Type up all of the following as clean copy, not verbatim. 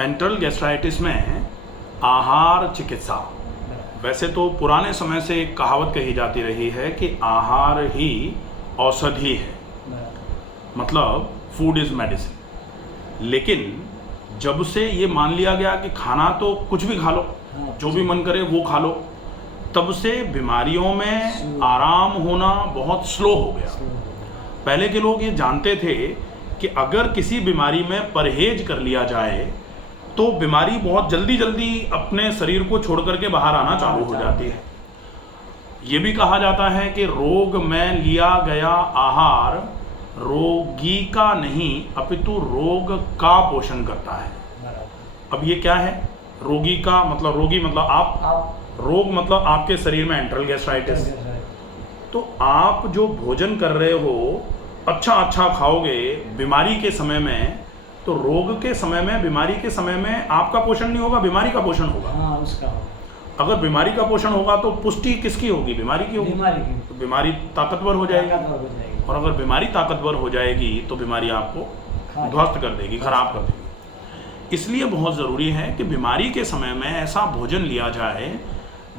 एंटरल gastritis में आहार चिकित्सा, वैसे तो पुराने समय से एक कहावत कही जाती रही है कि आहार ही औषधि है, मतलब फूड इज़ मेडिसिन। लेकिन जब से ये मान लिया गया कि खाना तो कुछ भी खा लो, जो भी मन करे वो खा लो, तब से बीमारियों में आराम होना बहुत स्लो हो गया। पहले के लोग ये जानते थे कि अगर किसी बीमारी में परहेज कर लिया जाए तो बीमारी बहुत जल्दी जल्दी अपने शरीर को छोड़ करके बाहर आना चालू हो जाती है। ये भी कहा जाता है कि रोग में लिया गया आहार रोगी का नहीं अपितु रोग का पोषण करता है। अब ये क्या है? रोगी का मतलब, रोगी मतलब आप, रोग मतलब आपके शरीर में एंटरल गैस्ट्राइटिस। तो आप जो भोजन कर रहे हो अच्छा अच्छा खाओगे बीमारी के समय में, तो रोग के समय में, बीमारी के समय में आपका पोषण नहीं होगा, बीमारी का पोषण होगा। उसका अगर बीमारी का पोषण होगा तो पुष्टि किसकी होगी? बीमारी की होगी। तो बीमारी ताकतवर हो जाएगी, और अगर बीमारी ताकतवर हो जाएगी तो बीमारी आपको ध्वस्त कर देगी, खराब कर देगी। इसलिए बहुत ज़रूरी है कि बीमारी के समय में ऐसा भोजन लिया जाए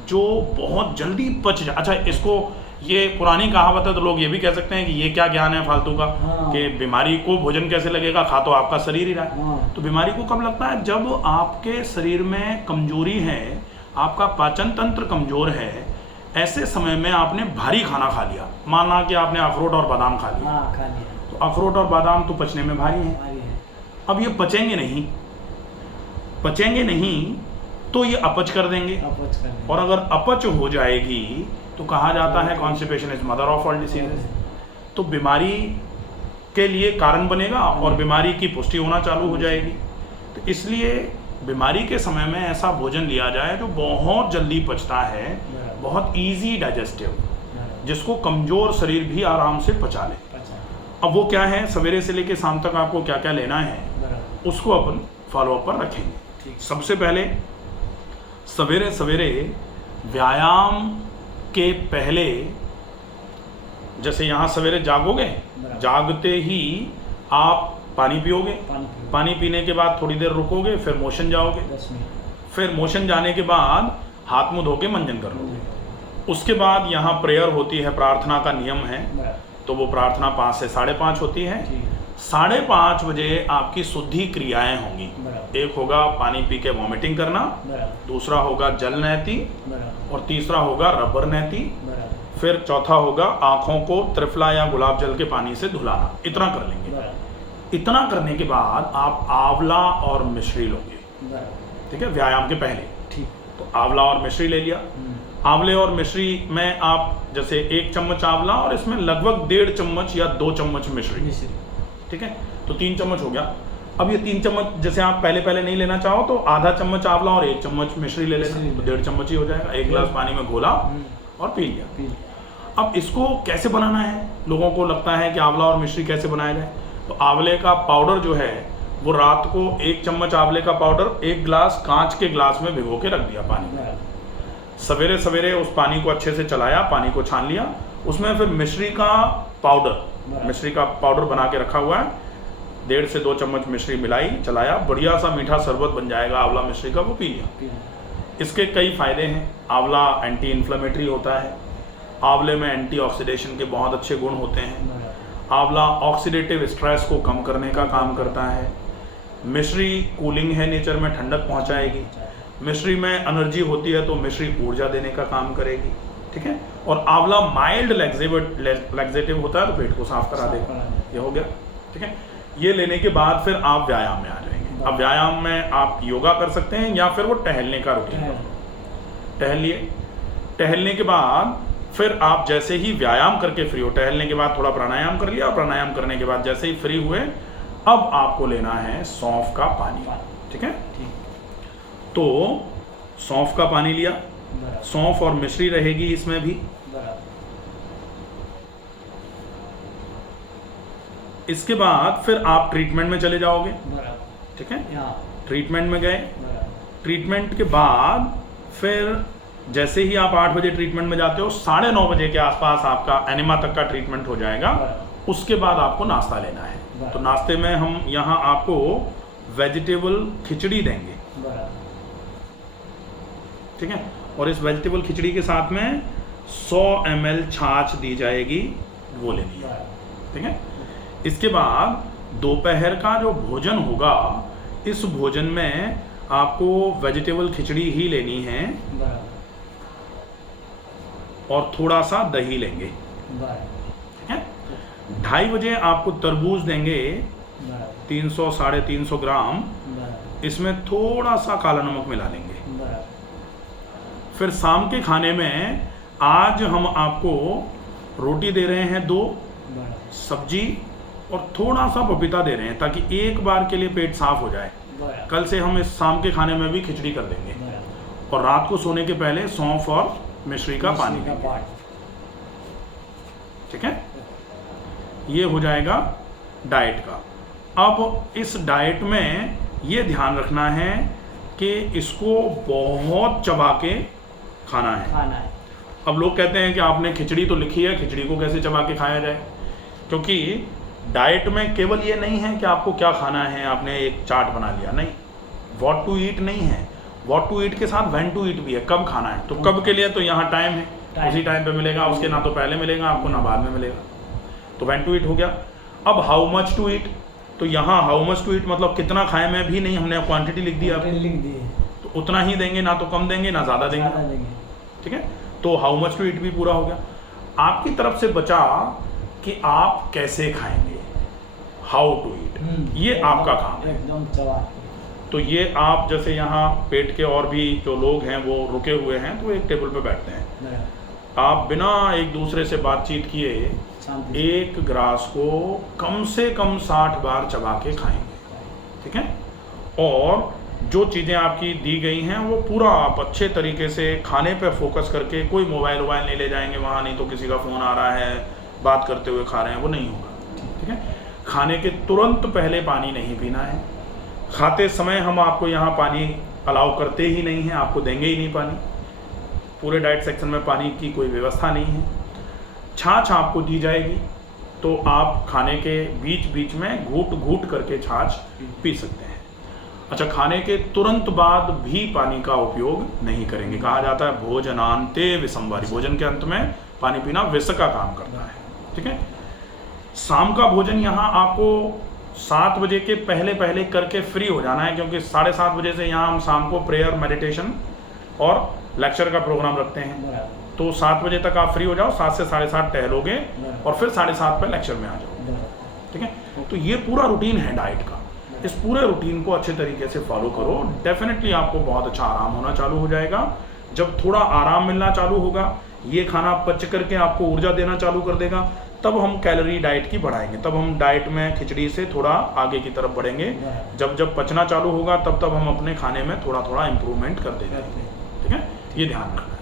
जो बहुत जल्दी पच जाए। अच्छा, इसको ये पुरानी कहावत है तो लोग ये भी कह सकते हैं कि ये क्या ज्ञान है फालतू का, कि बीमारी को भोजन कैसे लगेगा, खा तो आपका शरीर ही रहा है। तो बीमारी को कब लगता है? जब आपके शरीर में कमजोरी है, आपका पाचन तंत्र कमजोर है, ऐसे समय में आपने भारी खाना खा लिया। माना कि आपने अखरोट और बादाम खा लिया, तो अखरोट और बादाम तो पचने में भारी है। अब ये पचेंगे नहीं तो ये अपच कर देंगे, और अगर अपच हो जाएगी तो कहा जाता है constipation is mother of all diseases. तो बीमारी के लिए कारण बनेगा और बीमारी की पुष्टि होना चालू हो जाएगी। तो इसलिए बीमारी के समय में ऐसा भोजन लिया जाए जो बहुत जल्दी पचता है, बहुत इजी डाइजेस्टिव, जिसको कमजोर शरीर भी आराम से पचा ले। अब वो क्या है, सवेरे से लेकर शाम तक आपको क्या क्या लेना है उसको अपन फॉलोअप पर रखेंगे। सबसे पहले सवेरे सवेरे व्यायाम के पहले, जैसे यहाँ सवेरे जागोगे, जागते ही आप पानी पियोगे, पानी पीने के बाद थोड़ी देर रुकोगे, फिर मोशन जाओगे, फिर मोशन जाने के बाद हाथ मुंह धो के मंजन कर लोगे। उसके बाद यहाँ प्रेयर होती है, प्रार्थना का नियम है, तो वो प्रार्थना 5 से 5:30 होती है। 5:30 बजे आपकी शुद्धि क्रियाएं होंगी। एक होगा पानी पी के वॉमिटिंग करना, दूसरा होगा जल नहती, और तीसरा होगा रबर नहती, फिर चौथा होगा आँखों को त्रिफला या गुलाब जल के पानी से धुलाना। इतना कर लेंगे। इतना करने के बाद आप आंवला और मिश्री लोगे, ठीक है, व्यायाम के पहले। ठीक, तो आंवला और मिश्री ले लिया। आंवले और मिश्री में आप जैसे 1 चम्मच आंवला और इसमें लगभग 1.5 चम्मच या 2 चम्मच मिश्री, ठीक है, तो 3 चम्मच हो गया। अब ये 3 चम्मच जैसे आप पहले नहीं लेना चाहो तो आधा चम्मच आंवला और 1 चम्मच मिश्री ले लेना, तो 1.5 चम्मच ही हो जाएगा। 1 गिलास पानी में घोला और पी लिया। अब इसको कैसे बनाना है? लोगों को लगता है कि आंवला और मिश्री कैसे बनाया जाए। तो आंवले का पाउडर जो है वो रात को 1 चम्मच आंवले का पाउडर 1 गिलास कांच के गिलास में भिगो के रख दिया पानी में। सवेरे सवेरे उस पानी को अच्छे से चलाया, पानी को छान लिया, उसमें फिर मिश्री का पाउडर बना के रखा हुआ है, 1.5 से 2 चम्मच मिश्री मिलाई, चलाया, बढ़िया सा मीठा शरबत बन जाएगा आंवला मिश्री का, वो पी लिया। इसके कई फायदे हैं। आंवला एंटी इन्फ्लेमेटरी होता है, आंवले में एंटीऑक्सीडेशन के बहुत अच्छे गुण होते हैं। आंवला ऑक्सीडेटिव स्ट्रेस को कम करने का काम करता है। मिश्री कूलिंग है नेचर में, ठंडक पहुंचाएगी। मिश्री में एनर्जी होती है तो मिश्री ऊर्जा देने का काम करेगी, ठीक है। और आंवला माइल्ड लैक्सेटिव होता है तो पेट को साफ करा देगा। ये हो गया, ठीक है। ये लेने के बाद फिर आप व्यायाम में आ जाएंगे। अब व्यायाम में आप योगा कर सकते हैं या फिर वो टहलने का रूटीन टहल लिए। टहलने के बाद फिर आप जैसे ही व्यायाम करके फ्री हो, टहलने के बाद थोड़ा प्राणायाम कर लिया, और प्राणायाम करने के बाद जैसे ही फ्री हुए, अब आपको लेना है सौंफ का पानी, ठीक है। तो सौंफ का पानी लिया, सौंफ और मिश्री रहेगी इसमें भी। इसके बाद फिर आप ट्रीटमेंट में चले जाओगे, ठीक है। ट्रीटमेंट में गए, ट्रीटमेंट के बाद फिर जैसे ही आप 8 बजे ट्रीटमेंट में जाते हो, 9:30 बजे के आसपास आपका एनिमा तक का ट्रीटमेंट हो जाएगा। उसके बाद आपको नाश्ता लेना है। तो नाश्ते में हम यहाँ आपको वेजिटेबल खिचड़ी देंगे, ठीक है। और इस वेजिटेबल खिचड़ी के साथ में 100 ml छाछ दी जाएगी, वो लेनी है, ठीक है। इसके बाद दोपहर का जो भोजन होगा, इस भोजन में आपको वेजिटेबल खिचड़ी ही लेनी है और थोड़ा सा दही लेंगे, ठीक है। 2:30 बजे आपको तरबूज देंगे 300-350 ग्राम, इसमें थोड़ा सा काला नमक मिला लेंगे। फिर शाम के खाने में आज हम आपको रोटी दे रहे हैं 2, सब्जी और थोड़ा सा पपीता दे रहे हैं, ताकि एक बार के लिए पेट साफ हो जाए। कल से हम इस शाम के खाने में भी खिचड़ी कर देंगे। और रात को सोने के पहले सौंफ और मिश्री का पानी देंगे, ठीक है। ये हो जाएगा डाइट का। अब इस डाइट में ये ध्यान रखना है कि इसको बहुत चबा के खाना है। अब लोग कहते हैं कि आपने खिचड़ी तो लिखी है, खिचड़ी को कैसे चबा के खाया जाए? क्योंकि डाइट में केवल ये नहीं है कि आपको क्या खाना है, आपने एक चार्ट बना लिया, नहीं। व्हाट टू ईट नहीं है, व्हाट टू ईट के साथ व्हेन टू ईट भी है, कब खाना है। तो कब के लिए तो यहाँ टाइम है, उसी टाइम पे मिलेगा, उसके ना तो पहले मिलेगा आपको ना बाद में मिलेगा, तो व्हेन टू ईट हो गया। अब हाउ मच टू ईट, तो यहाँ हाउ मच टू ईट मतलब कितना खाए में भी नहीं, हमने क्वांटिटी लिख दी आपको, तो उतना ही देंगे, ना तो कम देंगे ना ज़्यादा देंगे, ठीक है। तो हाउ मच टू ईट भी पूरा हो गया। आपकी तरफ से बचा कि आप कैसे खाएंगे, हाउ टू ईट, ये आपका काम है एकदम। तो ये आप जैसे यहाँ पेट के और भी जो लोग हैं वो रुके हुए हैं, तो एक टेबल पे बैठते हैं, आप बिना एक दूसरे से बातचीत किए एक ग्रास को कम से कम 60 बार चबा के खाएंगे, ठीक है। और जो चीज़ें आपकी दी गई हैं वो पूरा आप अच्छे तरीके से खाने पे फोकस करके, कोई मोबाइल नहीं ले जाएंगे वहाँ, नहीं तो किसी का फ़ोन आ रहा है, बात करते हुए खा रहे हैं, वो नहीं होगा, ठीक है। खाने के तुरंत पहले पानी नहीं पीना है। खाते समय हम आपको यहाँ पानी अलाउ करते ही नहीं हैं, आपको देंगे ही नहीं पानी। पूरे डाइट सेक्शन में पानी की कोई व्यवस्था नहीं है। छाछ आपको दी जाएगी, तो आप खाने के बीच बीच में घूट घूट करके छाछ पी सकते हैं। अच्छा, खाने के तुरंत बाद भी पानी का उपयोग नहीं करेंगे। कहा जाता है भोजनांते विषमवारी, भोजन के अंत में पानी पीना विष का काम करता है, ठीक है। शाम का भोजन यहाँ आपको 7 बजे के पहले पहले करके फ्री हो जाना है, क्योंकि 7:30 बजे से यहाँ हम शाम को प्रेयर, मेडिटेशन और लेक्चर का प्रोग्राम रखते हैं। तो 7 बजे तक आप फ्री हो जाओ, 7 से 7:30 टहलोगे और फिर 7:30 पे लेक्चर में आ जाओ, ठीक है। तो ये पूरा रूटीन है डाइट का। इस पूरे रूटीन को अच्छे तरीके से फॉलो करो, डेफिनेटली आपको बहुत अच्छा आराम होना चालू हो जाएगा। जब थोड़ा आराम मिलना चालू होगा, ये खाना पच करके आपको ऊर्जा देना चालू कर देगा, तब हम कैलोरी डाइट की बढ़ाएंगे, तब हम डाइट में खिचड़ी से थोड़ा आगे की तरफ बढ़ेंगे। जब जब पचना चालू होगा, तब तब हम अपने खाने में थोड़ा थोड़ा इम्प्रूवमेंट कर देंगे, ठीक है। ये ध्यान रखना है।